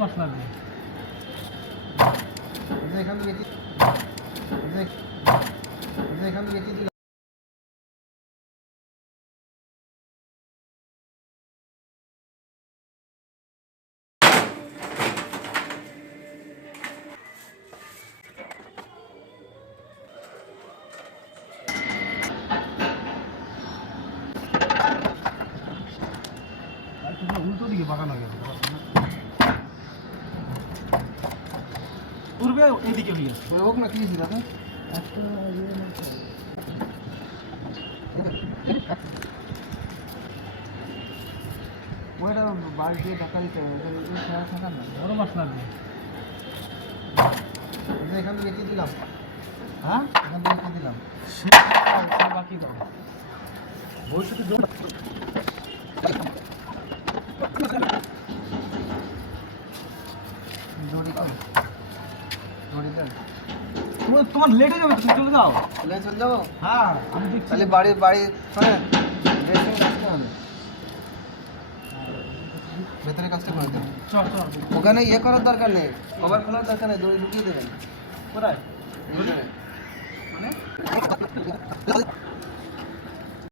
মাছ লাগবে এখানে বেশি এখানে বেশি দিলাম উল্টো দিকে বাগান আগে পূর্বে এইদিকে হয়ে গেছে হোক না কি দাদা একটা ওইটা বাড়ি দিয়ে টাকা দিতে হবে থাকা না বড় মাছ লাগবে এখানে বেশি দিলাম হ্যাঁ এখান থেকে বেশি দিলাম সে বাকি দাও ভবিষ্যতে দড়ি কম দড়ি দেন তোমার লেট হয়ে যাবে তুমি চলে যাও চলে চলে যাবো হ্যাঁ আমি দেখছি তাহলে বাড়ি শোনেন ড্রেসিং কাজটা হবে ভেতরে কাজটা করে দেবেন চল চল ওখানে ইয়ে করার দরকার নেই কভার খোলার দরকার নেই দড়ি ঢুকিয়ে দেবেন কোথায় ভিতরে মানে